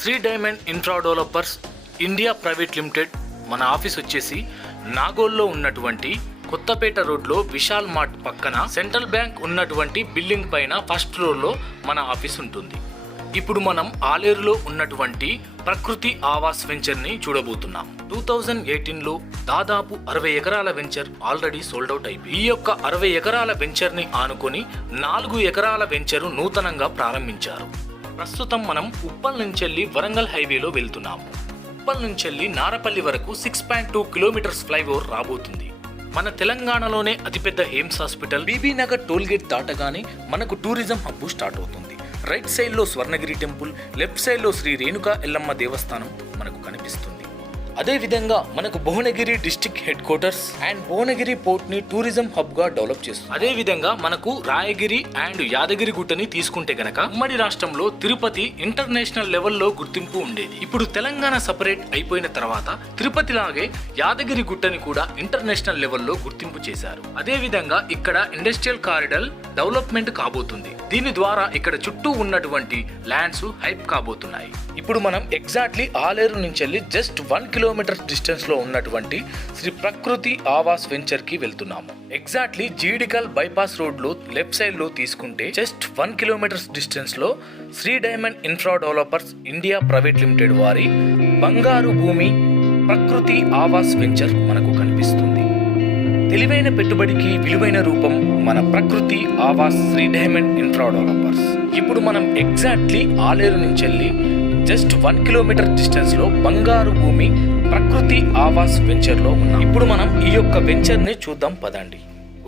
Shri diamond infra developers India private limited మన office వచ్చేసి నాగోల్లో ఉన్నటువంటి కొత్తపేట రోడ్లో విశాల్ మార్ట్ పక్కన సెంట్రల్ బ్యాంక్ ఉన్నటువంటి బిల్డింగ్ పైన ఫస్ట్ ఫ్లోర్లో మన ఆఫీస్ ఉంటుంది. ఇప్పుడు మనం ఆలేరులో ఉన్నటువంటి ప్రకృతి ఆవాస్ వెంచర్ని చూడబోతున్నాం. టూ థౌజండ్ ఎయిటీన్లో దాదాపు అరవై ఎకరాల వెంచర్ ఆల్రెడీ సోల్డ్ అవుట్ అయిపోయి ఈ యొక్క అరవై ఎకరాల వెంచర్ని ఆనుకొని నాలుగు ఎకరాల వెంచరు నూతనంగా ప్రారంభించారు. ప్రస్తుతం మనం ఉప్పల్ నుంచెల్లి వరంగల్ హైవేలో వెళ్తున్నాము. ఉప్పల్ నుంచెల్లి నారపల్లి వరకు six point two kilometres flyover రాబోతుంది. మన తెలంగాణలోనే అతిపెద్ద AIIMS hospital Bibi Nagar tollgate దాటగానే మనకు టూరిజం హబ్బు స్టార్ట్ అవుతుంది. రైట్ సైడ్లో స్వర్ణగిరి టెంపుల్ లెఫ్ట్ సైడ్లో శ్రీ రేణుకా ఎల్లమ్మ దేవస్థానం మనకు కనిపిస్తుంది. అదేవిధంగా మనకు Bhuvanagiri district head quarters and Bhuvanagiri పోర్ట్ని tourism హబ్గా డెవలప్ చేస్తుంది. అదే విధంగా మనకు రాయగిరి అండ్ యాదగిరి గుట్టని తీసుకుంటే గనక ఉమ్మడి రాష్ట్రంలో తిరుపతి ఇంటర్నేషనల్ లెవెల్లో గుర్తింపు ఉండేది. ఇప్పుడు తెలంగాణ సపరేట్ అయిపోయిన తర్వాత తిరుపతి లాగే యాదగిరి గుట్టని కూడా ఇంటర్నేషనల్ లెవెల్లో గుర్తింపు చేశారు. అదేవిధంగా ఇక్కడ ఇండస్ట్రియల్ కారిడర్ డెవలప్మెంట్ కాబోతుంది. దీని ద్వారా ఇక్కడ చుట్టూ ఉన్నటువంటి ల్యాండ్స్ హైప్ కాబోతున్నాయి. ఇప్పుడు మనం ఎగ్జాక్ట్లీ ఆలేరు నుంచి వెళ్ళి జస్ట్ వన్ కిలోమీటర్ డిస్టెన్స్లో ఉన్నటువంటి శ్రీ ప్రకృతి ఆవాస్ వెంచర్కి వెళ్తున్నాము. ఎగ్జాక్ట్లీ జీడికల్ బైపాస్ రోడ్లో లెఫ్ట్ సైడ్లో తీసుకుంటే జస్ట్ వన్ కిలోమీటర్స్ డిస్టెన్స్లో Shri diamond infra developers India private limited వారి బంగారు భూమి ప్రకృతి ఆవాస్ వెంచర్ మనకు కనిపిస్తుంది. తెలివైన పెట్టుబడికి విలువైన రూపం మన Prakruthi Awas Shri diamond infra developers. ఇప్పుడు మనం ఎగ్జాక్ట్లీ ఆలేరు నుంచి వెళ్ళి జస్ట్ వన్ కిలోమీటర్ డిస్టెన్స్లో బంగారు భూమి ప్రకృతి ఆవాస్ వెంచర్లో ఉన్నాం. ఇప్పుడు మనం ఈ యొక్క వెంచర్ని చూద్దాం పదండి.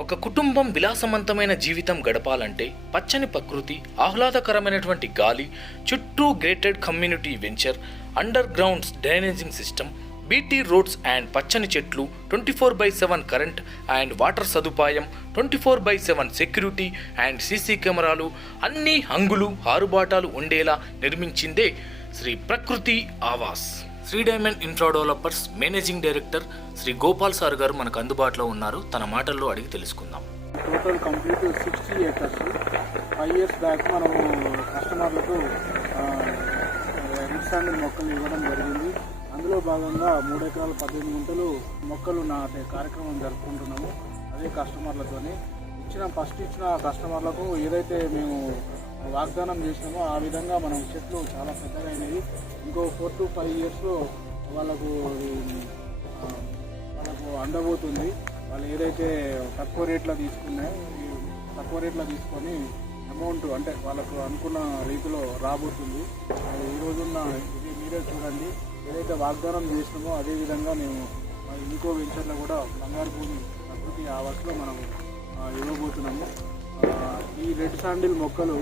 ఒక కుటుంబం విలాసవంతమైన జీవితం గడపాలంటే పచ్చని ప్రకృతి ఆహ్లాదకరమైనటువంటి గాలి చుట్టూ gated community venture underground drainaging system BT roads and పచ్చని చెట్లు twenty four by seven current and water సదుపాయం twenty four by seven security and CC కెమెరాలు అన్ని హంగులు ఆరుబాటాలు ఉండేలా నిర్మించిందే Shri Prakruthi Awas. Shri diamond infra developers managing director Shri Gopal sir గారు మనకు అందుబాటులో ఉన్నారు. తన మాటల్లో అడిగి తెలుసుకుందాం. Total complete sixty acres five years back మనము కస్టమర్లకు మొక్కలు ఇవ్వడం జరిగింది. అందులో భాగంగా మూడు ఎకరాల పద్దెనిమిది గుంటలు మొక్కలు నాటే కార్యక్రమం జరుపుకుంటున్నాము. అదే కస్టమర్లతోని. ఇచ్చిన ఫస్ట్ ఇచ్చిన కస్టమర్లకు ఏదైతే మేము వాగ్దానం చేసినామో ఆ విధంగా మనం చెట్లు చాలా పెద్దగా అయినాయి ఇంకో ఫోర్ టు ఫైవ్ ఇయర్స్లో వాళ్ళకు వాళ్ళకు అందబోతుంది. వాళ్ళు ఏదైతే తక్కువ రేట్లో తీసుకున్నాయో తక్కువ రేట్లో తీసుకొని అమౌంట్ అంటే వాళ్ళకు అనుకున్న రీతిలో రాబోతుంది. అది ఈ రోజున్న ఇది మీరే చూడండి. ఏదైతే వాగ్దానం చేసినామో అదేవిధంగా మేము ఇంకో వెంచర్లో కూడా బంగారు భూమి ప్రకృతి ఆవాస్లో మనం ఇవ్వబోతున్నాము. ఈ రెడ్ శాండిల్ మొక్కలు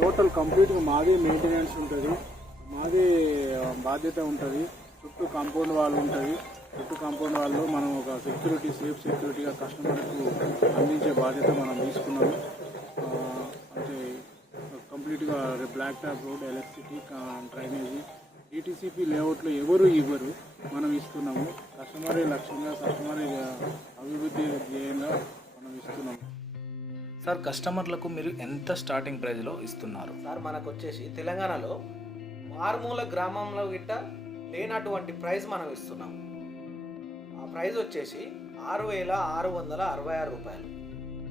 టోటల్ కంప్లీట్గా మాదే మెయింటెనెన్స్ ఉంటుంది. మాదే బాధ్యత ఉంటుంది. చుట్టూ కాంపౌండ్ వాళ్ళు ఉంటుంది. చుట్టూ కాంపౌండ్ వాళ్ళు మనం ఒక సెక్యూరిటీ సేఫ్ సెక్యూరిటీగా కస్టమర్కు అందించే బాధ్యత మనం తీసుకున్నాము. అంటే కంప్లీట్గా black top road electricity drainage. ETCP లేఅవుట్లో ఎవరు ఇవ్వరు మనం ఇస్తున్నాము. కస్టమరే లక్ష్యంగా కస్టమరే అభివృద్ధి ధ్యేయంగా మనం ఇస్తున్నాము. సార్ కస్టమర్లకు మీరు ఎంత స్టార్టింగ్ ప్రైస్లో ఇస్తున్నారు? సార్ మనకు వచ్చేసి తెలంగాణలో మారుమూల గ్రామంలో గిట్ట లేనటువంటి ప్రైస్ మనం ఇస్తున్నాం. ఆ ప్రైస్ వచ్చేసి ఆరు వేల ఆరు వందల అరవై ఆరు రూపాయలు.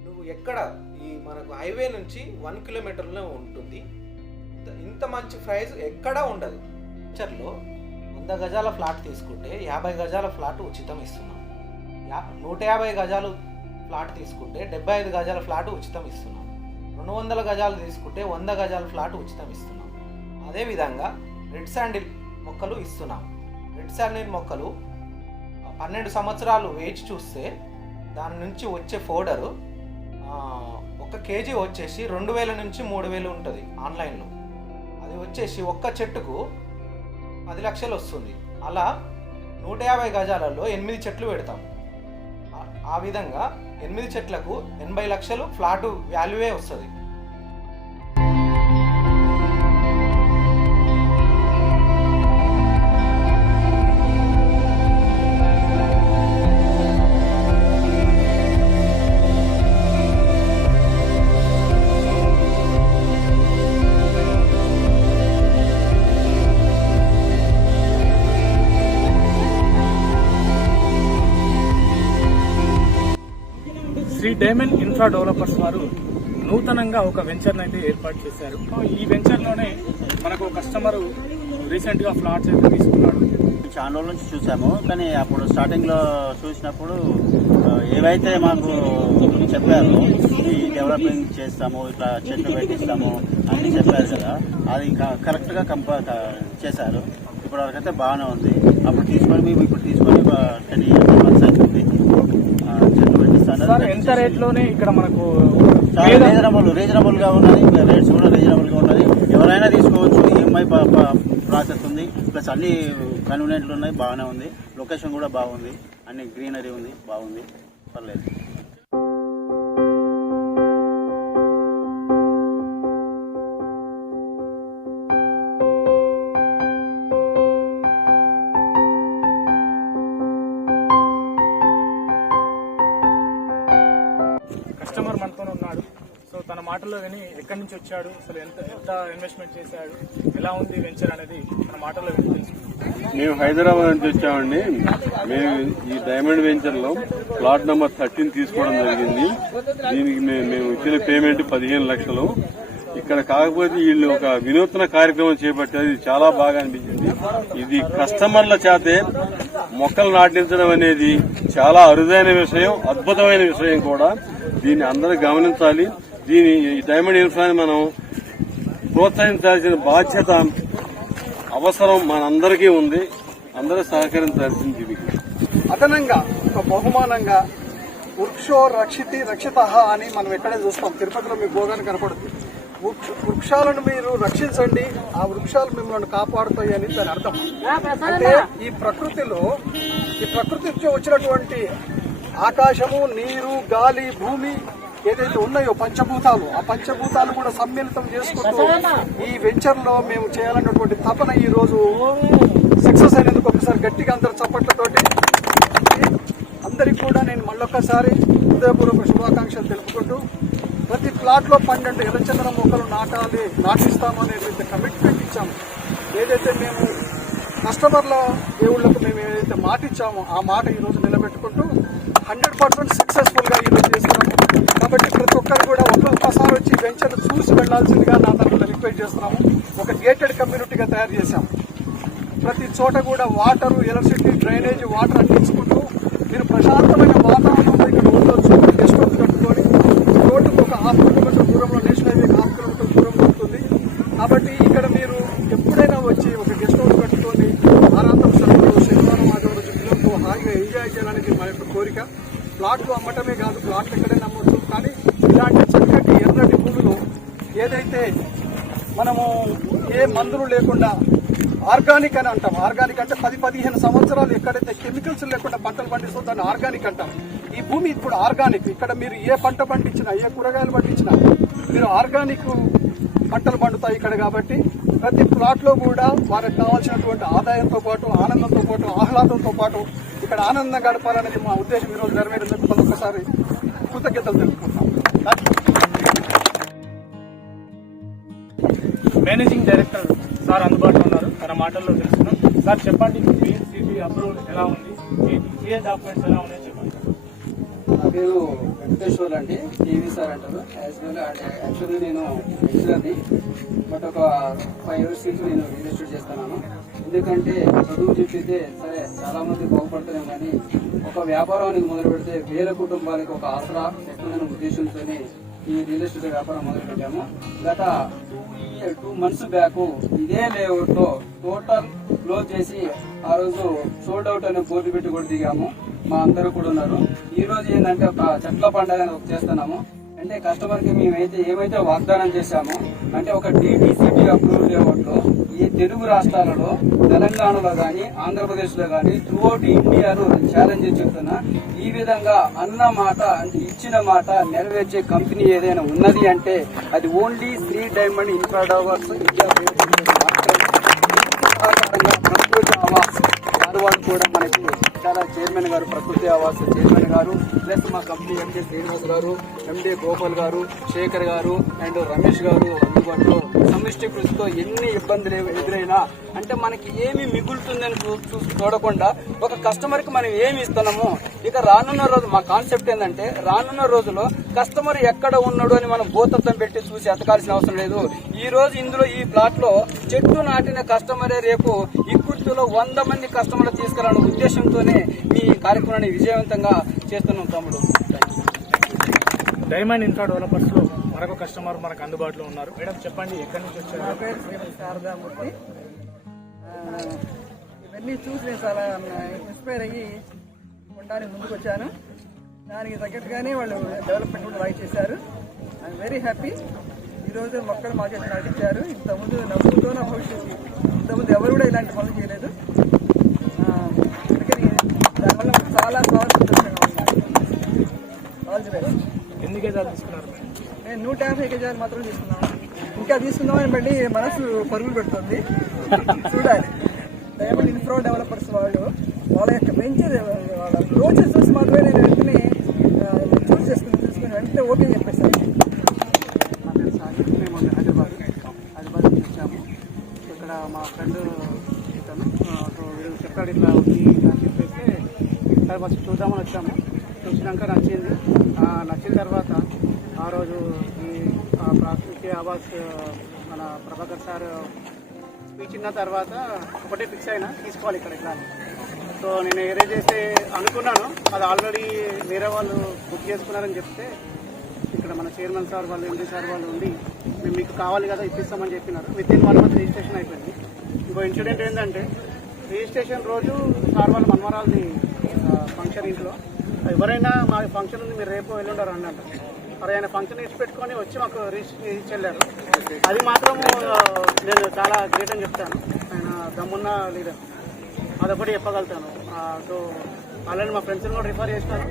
నువ్వు ఎక్కడ ఈ మనకు హైవే నుంచి వన్ కిలోమీటర్లో ఉంటుంది. ఇంత- ఇంత మంచి ప్రైస్ ఎక్కడా ఉండదు. ఫ్యూచర్లో వంద గజాల ఫ్లాట్ తీసుకుంటే యాభై గజాల ఫ్లాట్ ఉచితం ఇస్తున్నాం. యా నూట యాభై గజాలు ఫ్లాట్ తీసుకుంటే డెబ్బై ఐదు గజాల ఫ్లాట్ ఉచితం ఇస్తున్నాం. రెండు వందల గజాలు తీసుకుంటే వంద గజాల ఫ్లాట్ ఉచితం ఇస్తున్నాం. అదేవిధంగా రెడ్ శాండిల్ మొక్కలు ఇస్తున్నాం. రెడ్ శాండిల్ మొక్కలు పన్నెండు సంవత్సరాలు వేచి చూస్తే దాని నుంచి వచ్చే ఫోడరు ఒక కేజీ వచ్చేసి రెండు వేల నుంచి మూడు వేలు ఉంటుంది ఆన్లైన్లో అది వచ్చేసి ఒక్క చెట్టుకు పది లక్షలు వస్తుంది. అలా నూట యాభై గజాలలో ఎనిమిది చెట్లు పెడతాం. ఆ- విధంగా ఎనిమిది చెట్లకు ఎనభై లక్షలు ఫ్లాటు వాల్యూవే వస్తుంది. డైమండ్ ఇన్ఫ్రా డెవలపర్స్ వారు నూతనంగా ఒక వెంచర్ అయితే ఏర్పాటు చేశారు. ఈ వెంచర్లోనే మనకు కస్టమర్ రీసెంట్గా ఫ్లాట్స్ అయితే తీసుకున్నాడు. చాలా రోజుల నుంచి చూసాము కానీ అప్పుడు స్టార్టింగ్లో చూసినప్పుడు ఏవైతే మాకు చెప్పారో ఈ డెవలపింగ్ చేస్తాము ఇట్లా చెట్లు పెట్టిస్తాము అన్ని చెప్పారు కదా అది కరెక్ట్గా కంప చేశారు. ఇప్పుడు అయితే బాగానే ఉంది. అప్పుడు తీసుకొని మేము ఇప్పుడు తీసుకొని టెన్ ఇయర్స్ మంత్స్ అవుతుంది ఆ, చెట్లు పెట్టిస్తాను సార్ ఎంత రేట్లోనే ఇక్కడ మనకు రీజనబుల్ రీజనబుల్గా ఉన్నది. రేట్స్ కూడా రీజనబుల్గా ఉన్నది. ఎవరైనా తీసుకోవచ్చు. ఈఎంఐ ప్రాసెస్ ఉంది. ప్లస్ అన్ని కన్వీనియంట్లు ఉన్నాయి. బాగానే ఉంది. లొకేషన్ కూడా బాగుంది. అన్ని గ్రీనరీ ఉంది. బాగుంది. పర్లేదు. మాటల్లో విని ఎక్కడి నుంచి వచ్చాడు అసలు ఎంత ఎంత ఇన్వెస్ట్మెంట్ చేశాడు ఎలా ఉంది వెంచర్ అనేది మన మాటల్లో విని మేము హైదరాబాద్ నుంచి వచ్చామండి. మేము ఈ డైమండ్ వెంచర్లో ప్లాట్ నెంబర్ థర్టీన్ తీసుకోవడం జరిగింది. దీనికి మేము ఇచ్చిన పేమెంట్ పదిహేను లక్షలు. ఇక్కడ కాకపోతే వీళ్ళు ఒక వినూత్న కార్యక్రమం చేపట్టేది చాలా బాగా అనిపించింది. ఇది కస్టమర్ల చేతే మొక్కలు నాటించడం అనేది చాలా అరుదైన విషయం అద్భుతమైన విషయం కూడా. దీన్ని అందరూ గమనించాలి. దీని ఈ డైమండ్ ఇన్ఫ్రాని మనం ప్రోత్సహించాల్సిన బాధ్యత అవసరం మనందరికీ ఉంది. అందరూ సహకరించాల్సింది దీనికి అదనంగా ఒక బహుమానంగా వృక్షో రక్షితి రక్షిత అని మనం ఎక్కడే చూస్తాం. తిరుపతిలో మీకు భోగాన్ని కనపడుతుంది. వృక్ష- వృక్షాలను మీరు రక్షించండి ఆ వృక్షాలు మిమ్మల్ని కాపాడుతాయి అని దాని అర్థం. అంటే ఈ ప్రకృతిలో ఈ ప్రకృతి వచ్చినటువంటి ఆకాశము నీరు గాలి భూమి ఏదైతే ఉన్నాయో పంచభూతాలు ఆ పంచభూతాలు కూడా సమ్మిళితం చేసుకుంటూ ఈ వెంచర్లో మేము చేయాలన్నటువంటి తపన ఈ రోజు సక్సెస్ అయినందుకు ఒకసారి గట్టిగా అందరు చప్పట్లతోటి అందరికి కూడా నేను మళ్ళొక్కసారి హృదయపూర్వక శుభాకాంక్షలు తెలుపుకుంటూ ప్రతి ప్లాట్లో పన్నెండు ఎర్రచందన మొక్కలు నాటాలి నాటిస్తామని ఏదైతే కమిట్మెంట్ ఇచ్చాము. ఏదైతే మేము కస్టమర్ల దేవుళ్ళకు మేము ఏదైతే మాట ఇచ్చామో ఆ మాట ఈ రోజు నిలబెట్టుకుంటూ హండ్రెడ్ పర్సెంట్ సక్సెస్ఫుల్గా చేస్తున్నాము. కాబట్టి ప్రతి ఒక్కరు కూడా ఒక్కొక్కసారి వచ్చి వెంచర్ చూసి వెళ్ళాల్సిందిగా నా తరఫున రిక్వెస్ట్ చేస్తున్నాము. ఒక గేటెడ్ కమ్యూనిటీగా తయారు చేశాము ప్రతి చోట కూడా వాటర్ ఎలక్ట్రిసిటీ డ్రైనేజ్ వాటర్ అందించుకుంటూ మీరు ప్రశాంతమైన వాతావరణంలో ఇక్కడ ఉండొచ్చు గెస్ట్ హౌస్ కట్టుకొని రోడ్డుకు ఒక హాఫ్ కిలోమీటర్ దూరంలో నేషనల్ హైవే హాఫ్ కిలోమీటర్ దూరంలో ఉంటుంది కాబట్టి ఇక్కడ మీరు ఎప్పుడైనా వచ్చి ఒక గెస్ట్ హౌస్ కట్టుకొని వారాంతం సెలవులు శనివారం ఆదివారం పిల్లలతో హాయిగా ఎంజాయ్ చేయడానికి మా యొక్క కోరిక. ప్లాట్లు అమ్మటమే కాదు ప్లాట్లు ఎక్కడైనా అమ్మొచ్చు కానీ ఇలాంటి చక్కటి ఎర్రటి భూమిలో ఏదైతే మనము ఏ మందులు లేకుండా ఆర్గానిక్ అని అంటాం. ఆర్గానిక్ అంటే పది పదిహేను సంవత్సరాలు ఎక్కడైతే కెమికల్స్ లేకుండా పంటలు పండిస్తుందో దాన్ని ఆర్గానిక్ అంటాం. ఈ భూమి ఇప్పుడు ఆర్గానిక్. ఇక్కడ మీరు ఏ పంట పండించినా ఏ కూరగాయలు పండించినా మీరు ఆర్గానిక్ పంటలు పండుతాయి ఇక్కడ కాబట్టి ప్రతి ప్లాట్లో కూడా వారికి కావాల్సినటువంటి ఆదాయంతో పాటు ఆనందంతో పాటు ఆహ్లాదంతో పాటు ఇక్కడ ఆనందం గడపాలనేది మా ఉద్దేశం ఈరోజు నెరవేరినందుకు మరొకసారి కృతజ్ఞతలు తెలుపుకుంటాం మాటల్లో తెలుసుకున్నాం. సార్ చెప్పండి బిఎన్సిబి అప్రూవల్ ఎలా ఉంది? ఏ డాక్యుమెంట్స్ ఎలా ఉన్నాయో? చెప్పండి. నా పేరు వెంకటేశ్వర్ అండి. టీవీ సార్ అంటారు. యాజ్ వెల్ అంటే యాక్చువల్లీ నేను ఇంజనీర్ని బట్ ఒక ఫైవ్ ఇయర్స్ నుంచి నేను రియల్ ఎస్టేట్ చేస్తున్నాను. ఎందుకంటే చదువు చెప్పితే సరే చాలామంది బాగుపడతారేమో కానీ ఒక వ్యాపారానికి మొదలు పెడితే వేల కుటుంబాలకు ఒక ఆసరా ఎట్లనే ఉద్దేశంతో ఈ రియల్ ఎస్టేట్ వ్యాపారం మొదలు పెట్టాము. గత టూ మంత్స్ బ్యాక్. ఇదే లేఅవుట్లో టోటల్ క్లోజ్ చేసి ఆ రోజు సోల్డ్ అవుట్ అనే బోర్డు పెట్టి కూడా దిగాము. మా అందరూ కూడా ఉన్నారు. ఈ రోజు ఏంటంటే ఒక చెట్ల పండుగ అనేది చేస్తున్నాము. అంటే కస్టమర్కి మేమైతే ఏమైతే వాగ్దానం చేశామో అంటే ఒక డిటిసిటీ అప్రూవ్ లేఅవుట్లో ఈ తెలుగు రాష్ట్రాలలో తెలంగాణలో కానీ ఆంధ్రప్రదేశ్లో కానీ త్రూఅవుట్ ఇండియాలో ఛాలెంజ్ చెప్తున్నా. ఈ విధంగా అన్న మాట అంటే ఇచ్చిన మాట నెరవేర్చే కంపెనీ ఏదైనా ఉన్నది అంటే అది ఓన్లీ శ్రీ డైమండ్ ఇన్ఫ్రాడవర్స్ ఇండియా ప్రకృతి ఆవాస్ వారు కూడా మనకి చాలా చైర్మన్ గారు ప్రకృతి ఆవాస్ చైర్మన్ గారు ప్లస్ మా కంపెనీ ఎండి శ్రీనివాస్ గారు ఎండి గోపాల్ గారు శేఖర్ గారు అండ్ రమేష్ గారు అందుబాటులో. సమిష్టి కృషితో ఎన్ని ఇబ్బందులు ఎదురైనా అంటే మనకి ఏమి మిగులుతుందని చూ చూడకుండా ఒక కస్టమర్కి మనం ఏమి ఇస్తున్నాము ఇక రానున్న రోజు మా కాన్సెప్ట్ ఏంటంటే రానున్న రోజులో కస్టమర్ ఎక్కడ ఉన్నాడు అని మనం భూతత్వం పెట్టి చూసి ఎతకాల్సిన అవసరం లేదు. ఈ రోజు ఇందులో ఈ ప్లాట్లో చెట్టు నాటిన కస్టమరే రేపు ఈ కుర్తిలో వంద మంది కస్టమర్లు తీసుకురాలనే ఉద్దేశంతోనే ఈ కార్యక్రమాన్ని విజయవంతంగా చేస్తున్నాం తమ్ముడు. డైమండ్ ఇన్ఫ్రా డెవలపర్స్లో మరొక కస్టమర్ మనకు అందుబాటులో ఉన్నారు. మేడం చెప్పండి ఎక్కడి నుంచి వచ్చారు? నా పేరు శ్రీమతి శారదామూర్తి. ఆ, ఇవన్నీ చూసి నేను చాలా ఇన్స్పైర్ అయ్యి ఉండడానికి ముందుకు వచ్చాను దానికి తగ్గట్టుగానే వాళ్ళు డెవలప్మెంట్ కూడా బాగా చేశారు. ఐఎమ్ వెరీ హ్యాపీ ఈరోజు మొక్కలు మా చేతి నాటించారు ఇంతకుముందు నవ్వుతో నా భవిష్యత్తు. ఇంతకుముందు ఎవరు కూడా ఇలాంటి పనులు చేయలేదు. అందుకని దానివల్ల చాలా చాలా సంతోషంగా ఉంది. ఆల్ ది బెస్ట్ ఎన్ని గజాలు తీసుకున్నారు? నేను నూట యాభై గజాలు మాత్రం తీసుకున్నాను. ఇంకా తీసుకుందామని మళ్ళీ మనసు పరుగులు పెడుతుంది. చూడాలి. డైమండ్ ఇన్ఫ్రా డెవలపర్స్ వాళ్ళు వాళ్ళ యొక్క బెంచ్ వాళ్ళ రోజెస్ చూసి మాత్రమే నేను చూస్ చూసుకుని ఓపెన్ ఓకే చెప్పేసాను నా పేరు సాహిబ్ మేము హైదరాబాద్ హైదరాబాద్ నుంచి వచ్చాము ఇక్కడ మా ఫ్రెండ్ ఇతను ఆ, సో చెప్పాడు ఇట్లా ఉంది అని చెప్పేసి ఒకసారి ఫస్ట్ చూద్దామని వచ్చాము చూసినాక నచ్చింది నచ్చిన తర్వాత ఆ రోజు ఈ ప్రాకృతి ఆవాస్ మన ప్రభాకర్ సార్ స్పీచ్ ఇన్న తర్వాత ఒకటే ఫిక్స్ అయినా తీసుకోవాలి ఇక్కడ ఇట్లా సో నేను ఏదైతే చేస్తే అనుకున్నాను. అది ఆల్రెడీ వేరే వాళ్ళు బుక్ చేసుకున్నారని చెప్తే ఇక్కడ మన చైర్మన్ సార్ వాళ్ళు ఎండి సార్ వాళ్ళు ఉండి మేము మీకు కావాలి కదా ఇప్పిస్తామని చెప్పినారు. Within one month registration అయిపోయింది. ఇంకో ఇన్సిడెంట్ ఏంటంటే రిజిస్ట్రేషన్ రోజు సార్ వాళ్ళ మన్మరాల్ది ఫంక్షన్ ఇంట్లో. ఎవరైనా మా ఫంక్షన్ ఉంది మీరు రేపు వెళ్ళుండారు అన్నట్టు. అంటారు మరి ఆయన ఫంక్షన్ ఇచ్చి పెట్టుకొని వచ్చి మాకు రిజిస్ట్రేషన్ ఇచ్చి వెళ్ళారు అది మాత్రం నేను చాలా గ్రేట్ అని చెప్తాను. ఆయన దమ్మున్న లీడర్ అదొకటి చెప్పగలుగుతాను. సో అలానే మా ఫ్రెండ్స్ని కూడా రిఫర్ చేస్తాను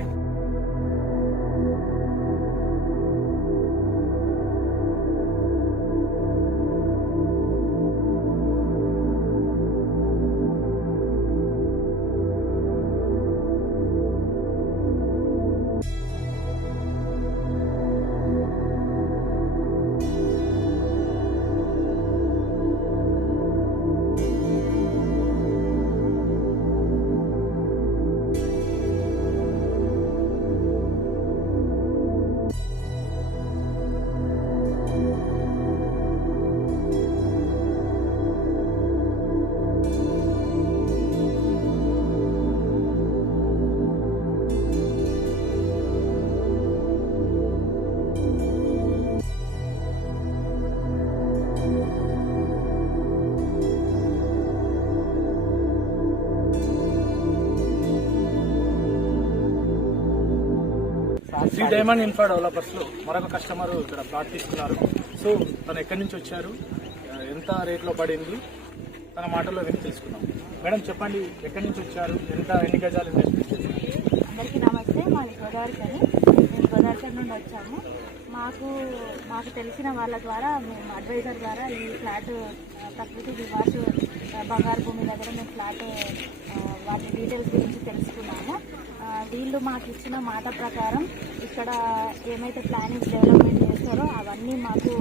డైమండ్ ఇన్ఫ్రా డెవలపర్స్లో మరొక కస్టమర్ ఇక్కడ ప్లాట్ తీసుకున్నారు. సో తను ఎక్కడి నుంచి వచ్చారు? ఎంత రేట్లో పడింది? తన మాటల్లో విని తెలుసుకున్నాం మేడం చెప్పండి ఎక్కడి నుంచి వచ్చారు? ఎంత ఎన్ని గజాలు ఇన్వెస్ట్మెంట్ చేశారు? అందరికీ నమస్తే. మాది గోదావరి కని. మేము గోదావరి నుండి వచ్చాము. మాకు మాకు తెలిసిన వాళ్ళ ద్వారా మేము అడ్వైజర్ ద్వారా ఈ ఫ్లాట్ ప్రకృతి వివాస్ బంగారు భూమి దగ్గర మేము ఫ్లాట్ వాటి డీటెయిల్స్ గురించి తెలుసుకున్నాము. వీళ్ళు మాకు ఇచ్చిన మాట ప్రకారం ఇక్కడ ఏమైతే ప్లానింగ్ డెవలప్మెంట్ చేస్తారో అవన్నీ మాకు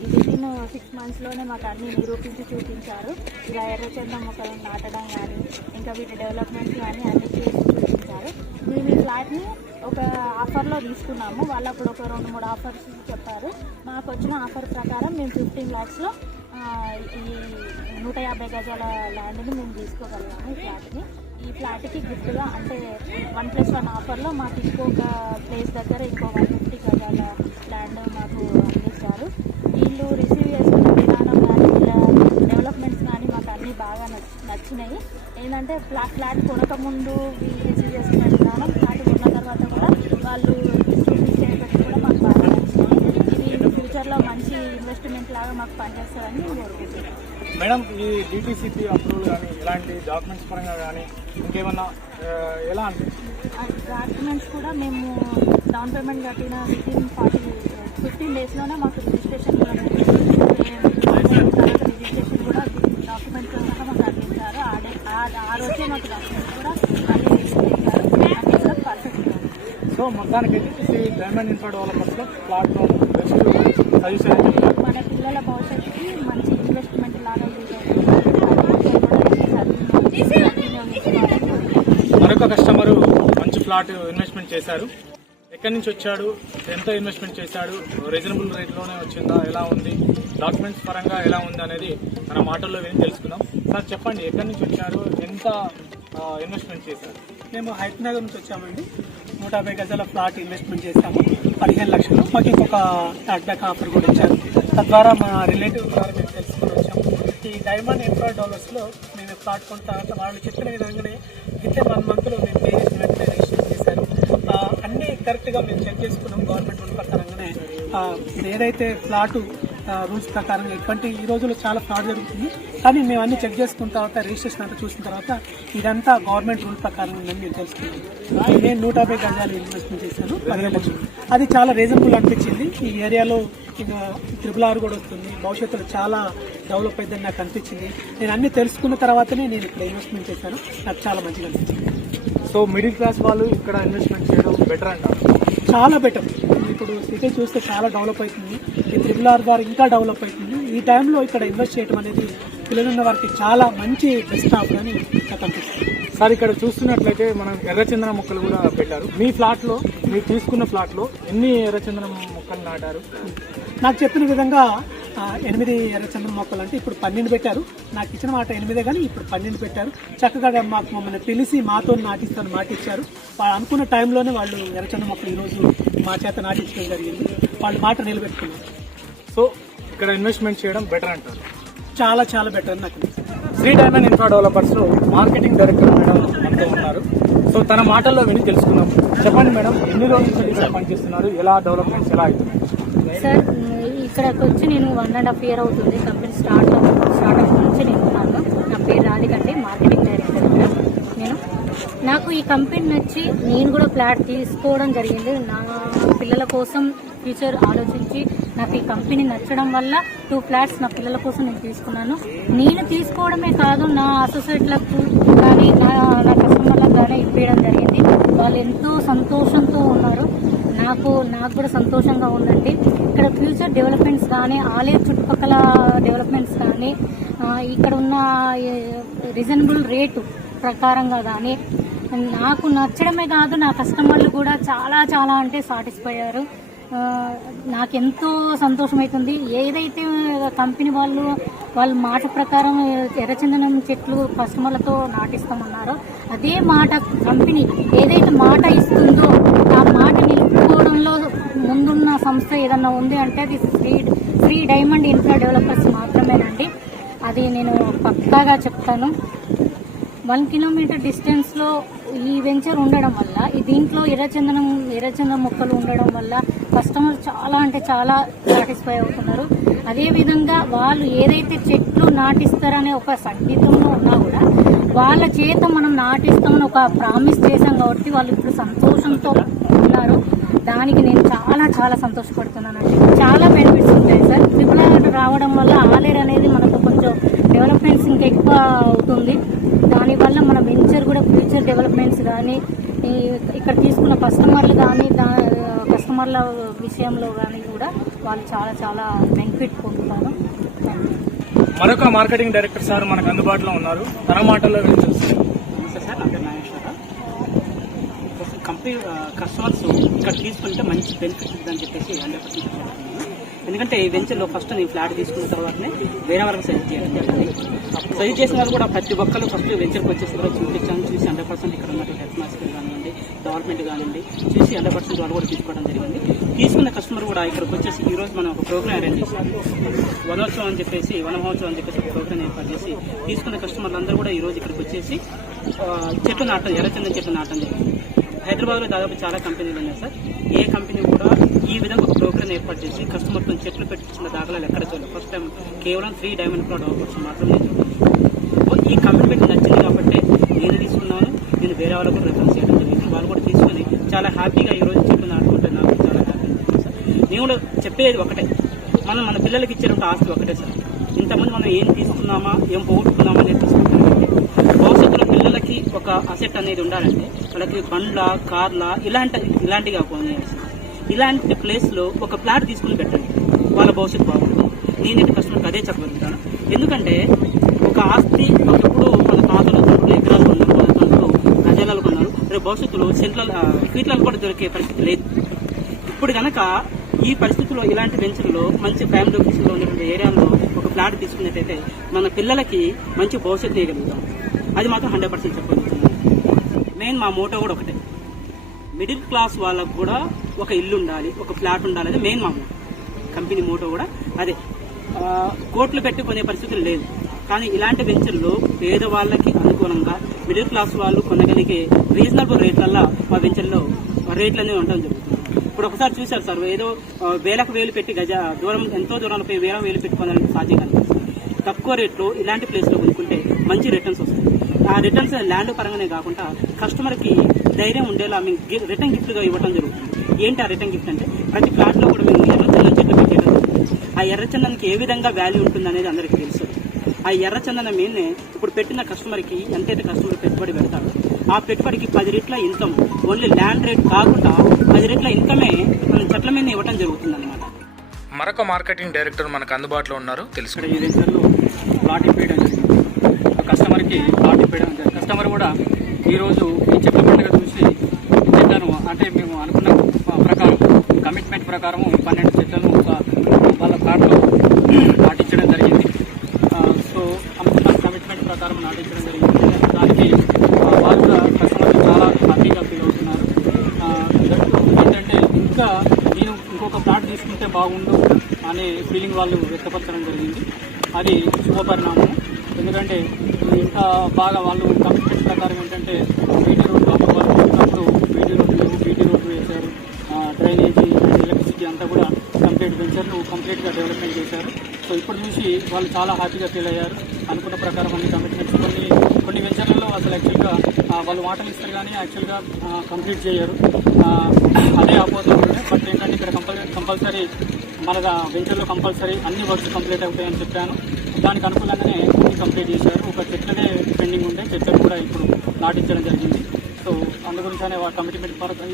విదిన్ సిక్స్ మంత్స్లోనే మాకు అన్నీ నిరూపించి చూపించారు. ఇలా ఎర్రచందం మొక్కలను నాటడం కానీ ఇంకా వీటి డెవలప్మెంట్ కానీ అన్ని చేసి చూపించారు. మేము ఈ ఫ్లాట్ని ఒక ఆఫర్లో తీసుకున్నాము. వాళ్ళు అప్పుడు ఒక రెండు మూడు ఆఫర్స్ చెప్పారు. మాకు వచ్చిన ఆఫర్ ప్రకారం మేము ఫిఫ్టీన్ ల్యాక్స్లో ఈ నూట యాభై గజాల ల్యాండ్ని మేము తీసుకోగలిగాము ఈ ఫ్లాట్ని ఈ ఫ్లాట్కి గిఫ్ట్గా అంటే వన్ ప్లస్ వన్ ఆఫర్లో మాకు ఇంకొక ప్లేస్ దగ్గర ఇంకో వన్ ఫిఫ్టీ గజాల ల్యాండ్ మాకు అందించారు. వీళ్ళు రిసీవ్ చేసుకున్న విధానం కానీ ఇలా డెవలప్మెంట్స్ కానీ మాకు అన్నీ బాగా నచ్చినాయి. ఏంటంటే ఫ్లాట్ ఫ్లాట్ కొనకముందు వీళ్ళు రిసీవ్ చేసుకున్న విధానం ఫ్లాట్ కొన్న తర్వాత కూడా వాళ్ళు చూపించేటట్టు కూడా మాకు బాగా నచ్చింది. ఇది ఫ్యూచర్లో మంచి ఇన్వెస్ట్మెంట్ లాగా మాకు పనిచేస్తుందని కోరుకుంటున్నాను. మేడం ఈ డిటిసిపి అప్రూవల్ కానీ ఇలాంటి డాక్యుమెంట్స్ పరంగా కానీ ఇంకేమన్నా ఎలా అనిపిస్తుంది? డాక్యుమెంట్స్ కూడా మేము డౌన్ పేమెంట్ కట్టిన వితిన్ ఫార్టీ ఫిఫ్టీన్ డేస్లోనే మాకు రిజిస్ట్రేషన్ కూడా రిజిస్ట్రేషన్ కూడా డాక్యుమెంట్స్ కూడా మాకు అందించారు. ఆ డే ఆ- ఆ రోజే మాకు డాక్యుమెంట్స్ కూడా అన్ని కూడా సో సో మొత్తానికైతే శ్రీ డైమండ్ ఇన్ఫ్రా డెవలపర్స్లో ప్లాట్ బెస్ట్ సజెషన్ అని చెప్తారు మన పిల్లల భవిష్యత్తుకి మంచి ఇన్వెస్ట్మెంట్ లాగా యూజ్ అవుతుంది మరొక కస్టమరు మంచి ఫ్లాట్ ఇన్వెస్ట్మెంట్ చేశారు. ఎక్కడి నుంచి వచ్చాడు? ఎంత ఇన్వెస్ట్మెంట్ చేశాడు? రీజనబుల్ రేట్లోనే వచ్చిందా? ఎలా ఉంది? డాక్యుమెంట్స్ పరంగా ఎలా ఉంది అనేది మన మాటల్లో విని తెలుసుకుందాం. సార్ చెప్పండి ఎక్కడి నుంచి వచ్చారు? ఎంత ఇన్వెస్ట్మెంట్ చేశారు? మేము హైదరాబాద్ నుంచి వచ్చామండి. నూట యాభై గజాల ఫ్లాట్ ఇన్వెస్ట్మెంట్ చేశాము. పదిహేను లక్షలు. మాకు ఇంకొక క్యాష్ బ్యాక్ ఆఫర్ కూడా ఇచ్చారు. తద్వారా మా రిలేటివ్ ద్వారా మేము తెలుసుకుని వచ్చాము. ఈ డైమండ్ ఎంప్లాయ్ డాలర్స్లో మేము ఫ్లాట్ కొన్న తర్వాత వాళ్ళు చెప్పిన విధంగానే ఇచ్చే వన్ మంత్లో మేము పే చేసిన వెంటనే రిజిస్టర్ చేశారు ఆ, అన్నీ కరెక్ట్గా మేము చెక్ చేసుకున్నాం గవర్నమెంట్ రూల్ ప్రకారంగానే. ఏదైతే ఫ్లాటు రూల్స్ ప్రకారం ఇటువంటి ఈ రోజుల్లో చాలా ఫ్రాడ్ జరుగుతుంది. కానీ మేము అన్ని చెక్ చేసుకున్న తర్వాత రిజిస్ట్రేషన్ అంతా చూసిన తర్వాత ఇదంతా గవర్నమెంట్ రూల్ ప్రకారం ఉందని మేము తెలుసుకున్నాం. నేను నూట యాభై గజాలు ఇన్వెస్ట్మెంట్ చేశాను పదిహేను లక్షలు అది చాలా రీజనబుల్ అనిపించింది. ఈ ఏరియాలో ఇంకా ట్రిపుల్ ఆర్ కూడా వస్తుంది. భవిష్యత్తులో చాలా డెవలప్ అయిందని నాకు అనిపించింది. నేను అన్ని తెలుసుకున్న తర్వాతనే నేను ఇక్కడ ఇన్వెస్ట్మెంట్ చేశాను. నాకు చాలా మంచిగా అనిపించింది. సో మిడిల్ క్లాస్ వాళ్ళు ఇక్కడ ఇన్వెస్ట్మెంట్ చేయడం బెటర్ అంటారు చాలా బెటర్. ఇప్పుడు సిటీ చూస్తే చాలా డెవలప్ అవుతుంది. ఈ త్రిబుల్ ఆర్ ద్వారా ఇంకా డెవలప్ అవుతుంది. ఈ టైంలో ఇక్కడ ఇన్వెస్ట్ చేయడం అనేది పిల్లలున్న వారికి చాలా మంచి బెస్ట్ ఆఫర్ అని నాకు అనిపిస్తుంది. సార్ ఇక్కడ చూస్తున్నట్లయితే మనం ఎర్రచందన మొక్కలు కూడా పెట్టారు. మీ ఫ్లాట్లో మీరు తీసుకున్న ఫ్లాట్లో ఎన్ని ఎర్రచందనం మొక్కలు నాటారు? నాకు చెప్పిన విధంగా ఎనిమిది ఎర్రచందన మొక్కలు అంటే ఇప్పుడు పన్నెండు పెట్టారు. నాకు ఇచ్చిన మాట ఎనిమిదే కానీ ఇప్పుడు పన్నెండు పెట్టారు. చక్కగా మాకు మమ్మల్ని పిలిచి మాతో నాటిస్తాను మాట ఇచ్చారు వాళ్ళు అనుకున్న టైంలోనే వాళ్ళు ఎర్రచందన మొక్కలు ఈరోజు మా చేత నాటించడం జరిగింది. వాళ్ళు మాట నిలబెట్టుకున్నారు. సో ఇక్కడ ఇన్వెస్ట్మెంట్ చేయడం బెటర్ అంటారు. చాలా చాలా బెటర్ అని నాకు Shri diamond infra developers marketing director madam మనతో ఉన్నారు. సో తన మాటల్లో విని తెలుసుకుందాం. చెప్పండి మేడం ఎన్ని రోజుల నుంచి ఇక్కడ పనిచేస్తున్నారు? ఎలా డెవలప్మెంట్స్ ఎలా అవుతున్నాయి? సార్ ఇక్కడికి వచ్చి నేను వన్ అండ్ హాఫ్ ఇయర్ అవుతుంది. కంపెనీ స్టార్ట్ స్టార్ట్అప్ నుంచి నేను ఉన్నాను. నా పేరు రాధికంటే మార్కెటింగ్ డైరెక్టర్ నేను నాకు ఈ కంపెనీ నచ్చి నేను కూడా ఫ్లాట్ తీసుకోవడం జరిగింది. నా పిల్లల కోసం ఫ్యూచర్ ఆలోచించి నాకు ఈ కంపెనీ నచ్చడం వల్ల టూ ఫ్లాట్స్ నా పిల్లల కోసం నేను తీసుకున్నాను. నేను తీసుకోవడమే కాదు నా అసోసియేట్లకు కానీ నా నా కస్టమర్లకు కానీ ఇప్పించడం జరిగింది. వాళ్ళు ఎంతో సంతోషంతో ఉన్నారు. నాకు నాకు కూడా సంతోషంగా ఉందండి. ఇక్కడ ఫ్యూచర్ డెవలప్మెంట్స్ కానీ ఆలయ చుట్టుపక్కల డెవలప్మెంట్స్ కానీ ఇక్కడ ఉన్న రీజనబుల్ రేటు ప్రకారంగా కానీ నాకు నచ్చడమే కాదు నా కస్టమర్లు కూడా చాలా చాలా అంటే సాటిస్ఫై అయ్యారు. నాకెంతో సంతోషం అవుతుంది. ఏదైతే కంపెనీ వాళ్ళు వాళ్ళ మాట ప్రకారం ఎర్రచందనం చెట్లు కస్టమర్లతో నాటిస్తామన్నారో అదే మాట కంపెనీ ఏదైతే మాట ఇస్తుందో ఆ ముందున్న సంస్థ ఏదన్నా ఉంది అంటే అది Shri Shri diamond infra developers మాత్రమేనండి. అది నేను పక్కాగా చెప్తాను. వన్ కిలోమీటర్ డిస్టెన్స్లో ఈ వెంచర్ ఉండడం వల్ల దీంట్లో ఎర్రచందనం ఎర్రచందనం మొక్కలు ఉండడం వల్ల కస్టమర్ చాలా అంటే చాలా సాటిస్ఫై అవుతున్నారు. అదే విధంగా వాళ్ళు ఏదైతే చెట్లు నాటిస్తారనే ఒక సంగీతంలో ఉన్నా కూడా వాళ్ళ చేత మనం నాటిస్తామని ఒక ప్రామిస్ చేశాం కాబట్టి వాళ్ళు ఇప్పుడు సంతోషంతో దానికి నేను చాలా చాలా సంతోషపడుతున్నానండి. చాలా బెనిఫిట్స్ ఉంటాయి సార్. ట్రిపుల్ ఆర్ రావడం వల్ల ఆలేర్ అనేది మనకు కొంచెం డెవలప్మెంట్స్ ఇంకా ఎక్కువ అవుతుంది. దానివల్ల మన వెంచర్ కూడా ఫ్యూచర్ డెవలప్మెంట్స్ కానీ ఇక్కడ తీసుకున్న కస్టమర్లు కానీ దా కస్టమర్ల విషయంలో కానీ కూడా వాళ్ళు చాలా చాలా బెనిఫిట్ పొందుతారు. మరొక మార్కెటింగ్ డైరెక్టర్ సార్ మనకు అందుబాటులో ఉన్నారు. తన మాటల్లో విని తెలుసుకుందాం నమస్తే సార్ నా పేరు నాగేశ్వర కంపెనీ కస్టమర్స్ ఇక్కడ తీసుకుంటే మంచి బెనిఫిట్ ఉందని చెప్పేసి హండ్రెడ్ పర్సెంట్ చెప్తున్నాను. ఎందుకంటే ఈ వెంచర్లో ఫస్ట్ నేను ఫ్లాట్ తీసుకున్న తర్వాతనే వేరే వరకు సజెస్ట్ చేయడం చెప్పండి సజెస్ట్ చేసిన వాళ్ళు కూడా ప్రతి ఒక్కరు ఫస్ట్ వెంచర్కి వచ్చేసిన తర్వాత చూపించాను. చూసి హండ్రెడ్ పర్సెంట్ ఇక్కడ ఉన్నట్టు హెల్త్ కానివ్వండి డెవలప్మెంట్ కానివ్వండి చూసి హండ్రెడ్ పర్సెంట్ వాళ్ళు కూడా తీసుకోవడం జరిగింది. తీసుకున్న కస్టమర్ కూడా ఇక్కడికి వచ్చేసి ఈ రోజు మనం ఒక ప్రోగ్రామ్ అరేంజ్ చేసాం వనోత్సవం అని చెప్పేసి వన మహోత్సవం అని చెప్పేసి ఒక ప్రోగ్రామ్ ఏర్పాటు చేసి తీసుకున్న కస్టమర్లు అందరూ కూడా ఈ రోజు ఇక్కడికి వచ్చేసి చెట్టు చెట్లు నాటం ఎర్రచందన చెట్లు నాటం జరిగింది. హైదరాబాద్లో దాదాపు చాలా కంపెనీలు ఉన్నాయి సార్. ఏ కంపెనీ కూడా ఈ విధంగా ఒక ప్రోగ్రామ్ ఏర్పాటు చేసి కస్టమర్తో చెట్లు పెట్టించిన దాఖలాలు ఎక్కడ చూడలేదు. ఫస్ట్ టైం కేవలం త్రీ డైమండ్ ప్రోడక్ట్ అవకాశం మాత్రమే చూడలేదు. ఈ కంపెనీ పెట్టి నచ్చింది కాబట్టి నేను తీసుకున్నాను. నేను వేరే వాళ్ళకు కూడా రిఫరెన్స్ చేయడం జరిగింది. వాళ్ళు కూడా తీసుకొని చాలా హ్యాపీగా ఈ రోజు చెట్లు నాటుకుంటే నాకు చాలా హ్యాపీ సార్. నేను కూడా చెప్పేది ఒకటే. మనం మన పిల్లలకి ఇచ్చేటువంటి ఆస్తి ఒకటే సార్. ఇంతమంది మనం ఏం తీసుకున్నామా ఏం పోగొట్టుకున్నామా అనేది తీసుకుంటాం భవిష్యత్తులో పిల్లలకి ఒక అసెట్ అనేది ఉండాలంటే వాళ్ళకి బండ్ల కార్ల ఇలాంటి ఇలాంటివి కాకుండా ఇలాంటి ప్లేస్లో ఒక ప్లాట్ తీసుకుని పెట్టండి. వాళ్ళ భవిష్యత్తు బాగుంటుంది. నేనైతే కస్టమర్కి అదే చెప్పగలుగుతాను. ఎందుకంటే ఒక ఆస్తి ఒకప్పుడు మన తాతలు తండ్రులు ఎకరాలు కొన్నారు మన తండ్రులు కొన్నారు. రేపు భవిష్యత్తులో సెంట్రల్ ఫీట్లలో కూడా దొరికే పరిస్థితి లేదు. ఇప్పుడు కనుక ఈ పరిస్థితుల్లో ఇలాంటి వెంచర్లో మంచి ప్రైమ్ లొకేషన్లో ఉన్నటువంటి ఏరియాలో ఒక ఫ్లాట్ తీసుకున్నట్టయితే మన పిల్లలకి మంచి భవిష్యత్తు ఇవ్వగలుగుతాం అది మాత్రం హండ్రెడ్ పర్సెంట్ చెప్పండి. మెయిన్ మా మోటో కూడా ఒకటే. మిడిల్ క్లాస్ వాళ్ళకు కూడా ఒక ఇల్లు ఉండాలి ఒక ఫ్లాట్ ఉండాలి అది మెయిన్ మా కంపెనీ మోటో కూడా అదే. కోట్లు పెట్టి కొనే పరిస్థితులు లేదు. కానీ ఇలాంటి వెంచర్లు పేదవాళ్ళకి అనుకూలంగా మిడిల్ క్లాస్ వాళ్ళు కొనగలిగే రీజనబుల్ రేట్లల్లో మా వెంచర్లో రేట్లు అనేవి ఉండడం జరుగుతుంది. ఇప్పుడు ఒకసారి చూశారు సార్ ఏదో వేలకు వేలు పెట్టి గజ దూరం ఎంతో దూరాలపై వేల వేలు పెట్టుకోవాలని సాధ్యం కనిపిస్తుంది తక్కువ రేట్లో ఇలాంటి ప్లేస్లో కొనుక్కుంటే మంచి రిటర్న్స్ వస్తాయి. ఆ రిటర్న్స్ ల్యాండ్ పరంగానే కాకుండా కస్టమర్కి ధైర్యం ఉండేలా మేము రిటర్న్ గిఫ్ట్గా ఇవ్వడం జరుగుతుంది. ఏంటి ఆ రిటర్న్ గిఫ్ట్ అంటే ప్రతి ప్లాట్లో కూడా మేము ఎర్రచందనం చెట్లు పెట్టేయడం. ఆ ఎర్రచందనానికి ఏ విధంగా వాల్యూ ఉంటుంది అనేది అందరికీ తెలుసు. ఆ ఎర్రచందనం మీదనే ఇప్పుడు పెట్టిన కస్టమర్కి ఎంతైతే కస్టమర్ పెట్టుబడి పెడతాడో ఆ పెట్టుబడికి పది రెట్ల ఇన్కమ్ ఓన్లీ ల్యాండ్ రేట్ కాకుండా పది రెట్ల ఇన్కమే మనం చెట్ల మీద ఇవ్వడం జరుగుతుంది అనమాట మరొక మార్కెటింగ్ డైరెక్టర్ మనకు అందుబాటులో ఉన్నారు తెలుసు ప్లాట్ ఇప్పేయడం జరిగింది ఒక కస్టమర్కి ప్లాట్ ఇప్పేయడం జరిగింది కస్టమర్ కూడా ఈరోజు ఈ చెట్ల పండుగ చూసి చెట్లను అంటే మేము అనుకున్న ప్రకారం కమిట్మెంట్ ప్రకారం పన్నెండు చెట్లను ఒక వాళ్ళ ప్లాట్లో నాటించడం జరిగింది. సో అనుకున్న కమిట్మెంట్ ప్రకారం నాటించడం జరిగింది. దానికి ఆ, వాళ్ళు కూడా కస్టమర్లు చాలా హ్యాపీగా ఫీల్ అవుతున్నారు. ఏంటంటే ఇంకా నేను ఇంకొక ప్లాట్ తీసుకుంటే బాగుండు అనే ఫీలింగ్ వాళ్ళు వ్యక్తపరచడం జరిగింది. అది శుభపరిణామం. బాగా వాళ్ళు కమిట్మెంట్ ప్రకారం ఏంటంటే బీటీ రోడ్లు అప్పుడు వాళ్ళు వచ్చినప్పుడు బీటీ రోడ్లు లేవు బీటీ రోడ్లు వేశారు. డ్రైనేజీ ఎలక్ట్రిసిటీ అంతా కూడా కంప్లీట్ వెంచర్ను కంప్లీట్గా డెవలప్మెంట్ చేశారు. సో ఇప్పుడు చూసి వాళ్ళు చాలా హ్యాపీగా ఫీల్ అయ్యారు. అనుకున్న ప్రకారం అన్ని కమిట్మెంట్స్ కొన్ని కొన్ని వెంచర్లలో అసలు యాక్చువల్గా వాళ్ళు మాటలు ఇస్తారు కానీ యాక్చువల్గా కంప్లీట్ చేయరు. అదే ఆపోజిట్ ఉంది బట్ ఏంటంటే ఇక్కడ కంపల్సరీ కంపల్సరీ మన వెంచర్లో కంపల్సరీ అన్ని వర్క్స్ కంప్లీట్ అవుతాయని చెప్పాను. దానికి అనుకూలంగానే అన్ని కంప్లీట్ చేశారు. ఒక చెట్లనే పెండింగ్ ఉంటే చెట్లను కూడా ఇప్పుడు నాటించడం జరిగింది. సో అందుగురించనే వాళ్ళ కమిట్మెంట్ పరంగా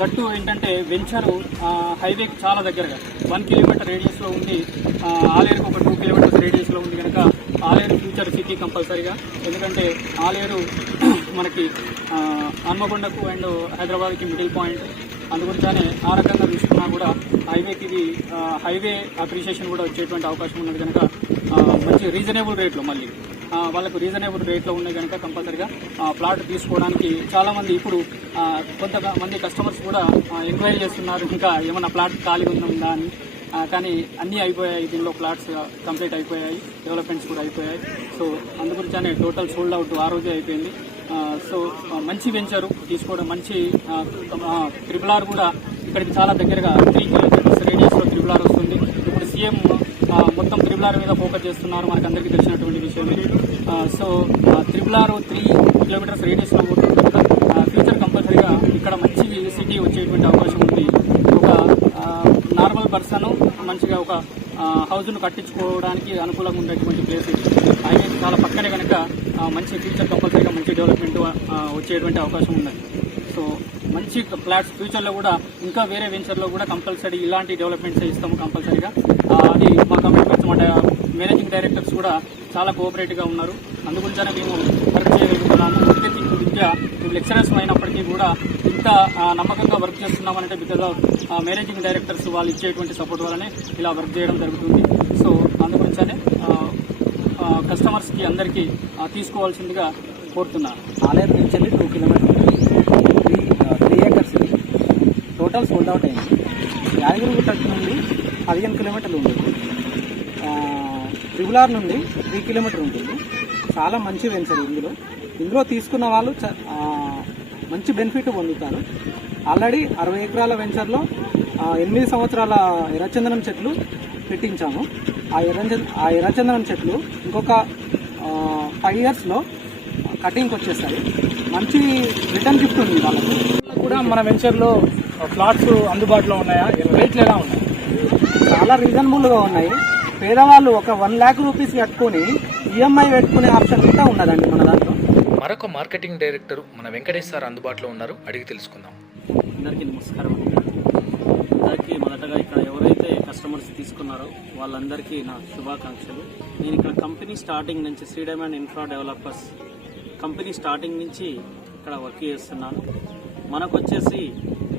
గట్టు ఏంటంటే వెంచరు హైవేకి చాలా దగ్గరగా వన్ కిలోమీటర్ రేడియస్లో ఉంది ఆలేరుకు ఒక టూ కిలోమీటర్స్ రేడియస్లో ఉంది కనుక ఆలేరు ఫ్యూచర్ సిటీ కంపల్సరీగా ఎందుకంటే ఆలేరు మనకి హన్మకొండకు అండ్ హైదరాబాద్కి మిడిల్ పాయింట్ అందుగురించానే ఆ రకంగా చూసుకున్నా కూడా హైవేకి ఇది హైవే అప్రిషియేషన్ కూడా వచ్చేటువంటి అవకాశం ఉన్నది కనుక మంచి రీజనబుల్ రేట్లో మళ్ళీ. వాళ్ళకు రీజనబుల్ రేట్లో ఉన్నాయి కనుక కంపల్సరీగా ఫ్లాట్ ప్లాట్ తీసుకోవడానికి చాలామంది ఇప్పుడు కొంతమంది కస్టమర్స్ కూడా ఎంక్వైరీ చేస్తున్నారు ఇంకా ఏమన్నా ప్లాట్ ఖాళీ ఉందా అని. కానీ అన్నీ అయిపోయాయి దీనిలో ప్లాట్స్ కంప్లీట్ అయిపోయాయి డెవలప్మెంట్స్ కూడా అయిపోయాయి. సో అందుగురించానే టోటల్ సోల్డ్ అవుట్ ఆ రోజే అయిపోయింది. సో మంచి వెంచరు తీసుకోవడం మంచి ట్రిపుల్ ఆర్ కూడా ఇక్కడికి చాలా దగ్గరగా త్రీ కిలోమీటర్స్ రేడియస్లో త్రిపుల్ ఆర్ వస్తుంది. ఇప్పుడు సీఎం మొత్తం త్రిబులార్ ఆర్ మీద ఫోకస్ చేస్తున్నారు. మనకు అందరికీ తెలిసినటువంటి విషయం so triple R R three kilometres రేడియస్లో ఉంటుంది ఫ్యూచర్ కంపల్సరీగా ఇక్కడ మంచి సిటీ వచ్చేటువంటి అవకాశం ఉంది. ఒక నార్మల్ పర్సన్ మంచిగా ఒక హౌస్ను కట్టించుకోవడానికి అనుకూలంగా ఉండేటువంటి ప్లేస్ అయితే చాలా పక్కనే కనుక మంచి ఫ్యూచర్ కంపల్సరీగా మంచి డెవలప్మెంట్ వచ్చేటువంటి అవకాశం ఉన్నది సో మంచి ఫ్లాట్స్ ఫ్యూచర్లో కూడా ఇంకా వేరే వెంచర్లో కూడా కంపల్సరీ ఇలాంటి డెవలప్మెంట్స్ ఇస్తాము కంపల్సరీగా. అది మా కమిట్మెంట్స్ మా మేనేజింగ్ డైరెక్టర్స్ కూడా చాలా కోఆపరేటివ్గా ఉన్నారు. అందుగురించే మేము వర్క్ చేయగలుగుతున్నాము విద్య విద్య మేము లెక్చరర్స్ అయినప్పటికీ కూడా ఇంత నమ్మకంగా వర్క్ చేస్తున్నామంటే బికాజ్ ఆఫ్ మేనేజింగ్ డైరెక్టర్స్ వాళ్ళు ఇచ్చేటువంటి సపోర్ట్ వల్లనే ఇలా వర్క్ చేయడం జరుగుతుంది. సో అందుగురించనే కస్టమర్స్కి అందరికీ తీసుకోవాల్సిందిగా కోరుతున్నాను. ఆలయం నుంచి టూ కిలోమీటర్లు త్రీ త్రీ ఏకర్స్ ఇది టోటల్ సోల్డ్ అవుట్ అయింది. యాదగిరిగుట్ట నుండి పదిహేను కిలోమీటర్లు ఉంటుంది. ట్రిబుల్ ఆర్ నుండి త్రీ కిలోమీటర్ ఉంటుంది. చాలా మంచి వెంచర్ ఇందులో. ఇందులో తీసుకున్న వాళ్ళు చ- మంచి బెనిఫిట్ పొందుతారు. ఆల్రెడీ అరవై ఎకరాల వెంచర్లో ఎనిమిది సంవత్సరాల ఎర్రచందనం చెట్లు పెట్టించాము. ఆ ఎర్రచంద ఆ ఎర్రచందనం చెట్లు ఇంకొక ఫైవ్ ఇయర్స్లో కటింగ్కి వచ్చేస్తాయి. మంచి రిటర్న్ గిఫ్ట్ ఉంది వాళ్ళకి. కూడా మన వెంచర్లో ఫ్లాట్స్ అందుబాటులో ఉన్నాయా? రేట్లు ఎలా ఉన్నాయి? చాలా రీజనబుల్గా ఉన్నాయి. పేదవాళ్ళు ఒక వన్ ల్యాక్ రూపీస్ కట్టుకొని ఈఎంఐ పెట్టుకునే ఆప్షన్ కూడా ఉన్నదండి మన దాంట్లో. మరొక మార్కెటింగ్ డైరెక్టర్ మన వెంకటేష్ సార్ అందుబాటులో ఉన్నారు. అడిగి తెలుసుకుందాం. అందరికీ నమస్కారం. అందరికీ మొదటగా ఇక్కడ ఎవరైతే కస్టమర్స్ తీసుకున్నారో వాళ్ళందరికీ నా శుభాకాంక్షలు. నేను ఇక్కడ కంపెనీ స్టార్టింగ్ నుంచి Shri diamond infra developers company starting నుంచి ఇక్కడ వర్క్ చేస్తున్నాను. మనకు వచ్చేసి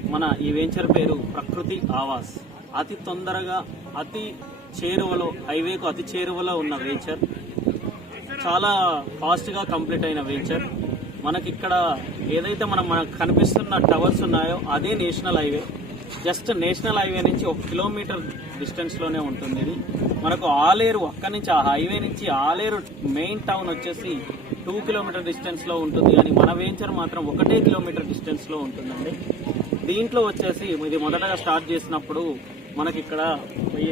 మన ఈ వెంచర్ పేరు ప్రకృతి ఆవాస్. అతి తొందరగా అతి చేరువలో హైవేకు అతి చేరువలో ఉన్న వెంచర్. చాలా ఫాస్ట్గా కంప్లీట్ అయిన వెంచర్. మనకి ఇక్కడ ఏదైతే మనం మనకు కనిపిస్తున్న టవర్స్ ఉన్నాయో అదే national highway. Just national highway నుంచి ఒక కిలోమీటర్ డిస్టెన్స్లోనే ఉంటుంది ఇది. మనకు ఆలేరు అక్కడి నుంచి ఆ హైవే నుంచి ఆలేరు మెయిన్ టౌన్ వచ్చేసి టూ కిలోమీటర్ డిస్టెన్స్లో ఉంటుంది. కానీ మన వెంచర్ మాత్రం ఒకటే కిలోమీటర్ డిస్టెన్స్లో ఉంటుందండి. దీంట్లో వచ్చేసి ఇది మొదటగా స్టార్ట్ చేసినప్పుడు మనకి ఇక్కడ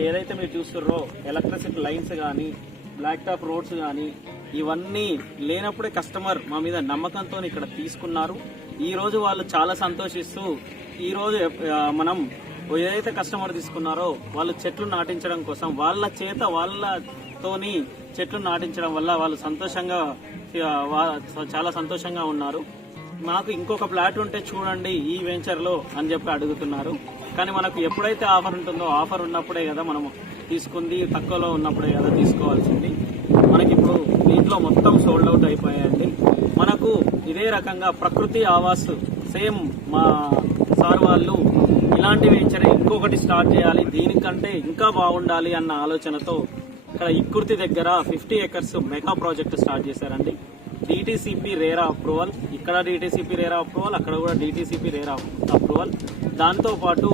ఏదైతే మీరు చూస్తున్నారో ఎలక్ట్రిసిటీ లైన్స్ కానీ బ్లాక్ టాప్ రోడ్స్ కానీ ఇవన్నీ లేనప్పుడే కస్టమర్ మా మీద నమ్మకంతో ఇక్కడ తీసుకున్నారు. ఈ రోజు వాళ్ళు చాలా సంతోషిస్తూ ఈ రోజు మనం ఏదైతే కస్టమర్ తీసుకున్నారో వాళ్ళు చెట్లు నాటించడం కోసం వాళ్ళ చేత వాళ్ళతోని చెట్లు నాటించడం వల్ల వాళ్ళు సంతోషంగా చాలా సంతోషంగా ఉన్నారు. మాకు ఇంకొక ప్లాట్ ఉంటే చూడండి ఈ వెంచర్లో అని చెప్పి అడుగుతున్నారు. కానీ మనకు ఎప్పుడైతే ఆఫర్ ఉంటుందో ఆఫర్ ఉన్నప్పుడే కదా మనము తీసుకుంది తక్కువలో ఉన్నప్పుడే కదా తీసుకోవాల్సింది. మనకి ఇప్పుడు దీంట్లో మొత్తం సోల్డ్ అవుట్ అయిపోయాయండి. మనకు ఇదే రకంగా ప్రకృతి ఆవాస్ సేమ్ మా సార్ వాళ్ళు ఇలాంటి వెంచర్ ఇంకొకటి స్టార్ట్ చేయాలి దీనికంటే ఇంకా బాగుండాలి అన్న ఆలోచనతో ఇక్కడ ఇక్కుర్తి దగ్గర fifty acres mega project start చేశారండి. డిటిసిపి రేరా అప్రూవల్ ఇక్కడ డిటిసిపి రేరా అప్రూవల్ అక్కడ కూడా డిటిసిపి రేరా అప్రూవల్ దాంతోపాటు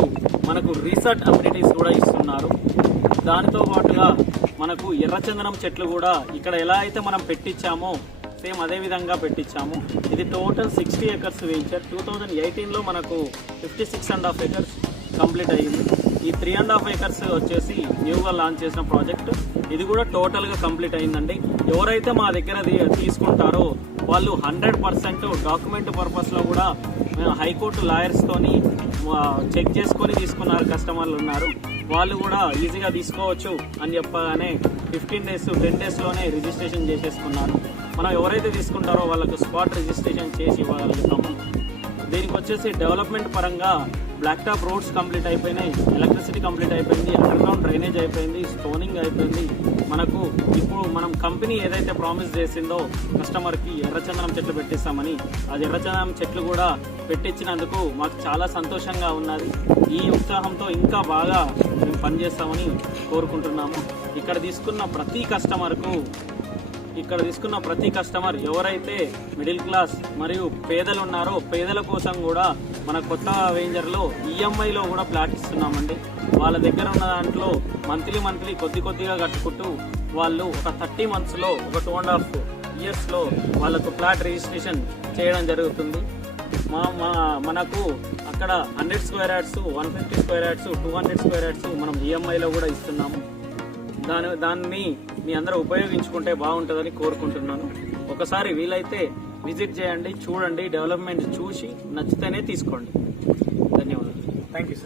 మనకు రీసెర్చ్ అమ్యూనిటీస్ కూడా ఇస్తున్నారు. దానితో పాటుగా మనకు ఎర్రచందనం చెట్లు కూడా ఇక్కడ ఎలా అయితే మనం పెట్టించామో సేమ్ అదే విధంగా పెట్టించాము. ఇది టోటల్ సిక్స్టీ ఎకర్స్ వేయించారు టూ థౌజండ్ ఎయిటీన్లో మనకు fifty six and half acres complete అయ్యింది. ఈ త్రీ అండ్ హాఫ్ ఎకర్స్ వచ్చేసి న్యూగా లాంచ్ చేసిన ప్రాజెక్ట్ ఇది కూడా టోటల్గా కంప్లీట్ అయిందండి. ఎవరైతే మా దగ్గర తీసుకుంటారో వాళ్ళు హండ్రెడ్ పర్సెంట్ డాక్యుమెంట్ పర్పస్లో కూడా మేము హైకోర్టు లాయర్స్తోని చెక్ చేసుకొని తీసుకున్నారు కస్టమర్లు ఉన్నారు. వాళ్ళు కూడా ఈజీగా తీసుకోవచ్చు అని చెప్పగానే ఫిఫ్టీన్ డేస్ టెన్ డేస్లోనే రిజిస్ట్రేషన్ చేసేసుకున్నారు. మనం ఎవరైతే తీసుకుంటారో వాళ్ళకు స్పాట్ రిజిస్ట్రేషన్ చేసి ఇవ్వగలుగుతాము. దీనికి వచ్చేసి డెవలప్మెంట్ పరంగా బ్లాక్ టాప్ రోడ్స్ కంప్లీట్ అయిపోయినాయి ఎలక్ట్రిసిటీ కంప్లీట్ అయిపోయింది అండర్గ్రౌండ్ డ్రైనేజ్ అయిపోయింది స్టోనింగ్ అయిపోయింది. మనకు ఇప్పుడు మనం కంపెనీ ఏదైతే ప్రామిస్ చేసిందో కస్టమర్కి ఎర్రచందనం చెట్లు పెట్టిస్తామని అది ఎర్రచందనం చెట్లు కూడా పెట్టించినందుకు మాకు చాలా సంతోషంగా ఉన్నది. ఈ ఉత్సాహంతో ఇంకా బాగా మేము పనిచేస్తామని కోరుకుంటున్నాము. ఇక్కడ తీసుకున్న ప్రతి కస్టమర్కు ఇక్కడ తీసుకున్న ప్రతి కస్టమర్ ఎవరైతే మిడిల్ క్లాస్ మరియు పేదలు ఉన్నారో పేదల కోసం కూడా మన కొత్త వేంజర్లో ఈఎంఐలో కూడా ప్లాట్ ఇస్తున్నామండి. వాళ్ళ దగ్గర ఉన్న దాంట్లో మంత్లీ మంత్లీ కొద్ది కొద్దిగా కట్టుకుంటూ వాళ్ళు ఒక థర్టీ మంత్స్లో ఒక టూ అండ్ హాఫ్ ఇయర్స్లో వాళ్ళకు ప్లాట్ రిజిస్ట్రేషన్ చేయడం జరుగుతుంది. మా మా మనకు అక్కడ hundred square yards one fifty square yards two hundred square yards మనం ఈఎంఐలో కూడా ఇస్తున్నాము. దాని దాన్ని మీ అందరూ ఉపయోగించుకుంటే బాగుంటుందని కోరుకుంటున్నాను. ఒకసారి వీలైతే విజిట్ చేయండి చూడండి డెవలప్మెంట్ చూసి నచ్చితేనే తీసుకోండి. ధన్యవాదాలు. Thank you sir